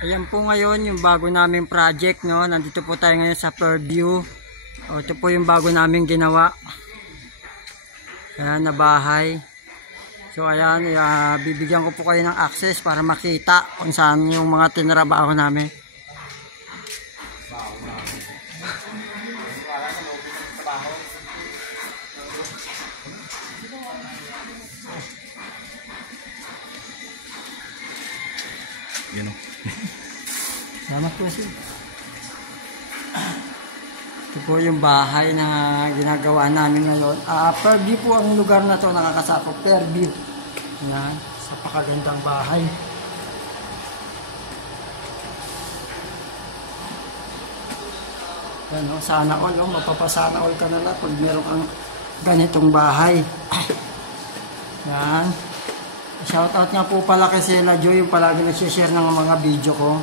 Ayan po ngayon yung bago naming project, no. Nandito po tayo ngayon sa Fairview. O, ito po yung bago naming ginawa. Ayan na bahay. So ayan, bibigyan ko po kayo ng access para makita kung saan yung mga tinrabaho namin. Yun o. Salamat po sir. Ito po yung bahay na ginagawa namin ngayon. Fairview po ang lugar na to, nakakasakop. Fairview. Yan, sa pakagandang bahay. Yan o, sana all. Mapapasana all ka na lang pag meron kang ganitong bahay. Yan. Shoutout nga po pala kay Sela Joy, yung palagi nagsishare ng mga video ko.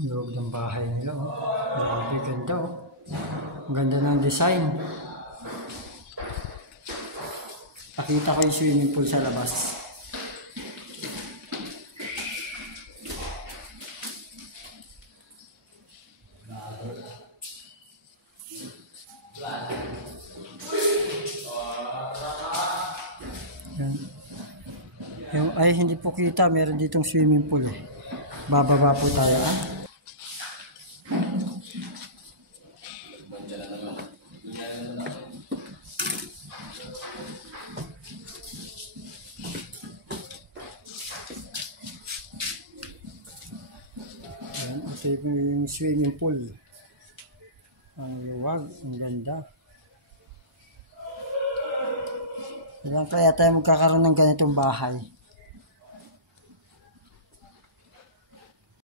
Loob ng bahay nila. Grabe, ganda oh. Ang ganda ng design. Nakita ko yung swimming pool sa labas. Yan. Ay, hindi po kita. Meron ditong swimming pool eh. Bababa po tayo ah. Ito yung swimming pool. Ang luwag, ang ganda. Kaya tayo magkakaroon ng ganitong bahay.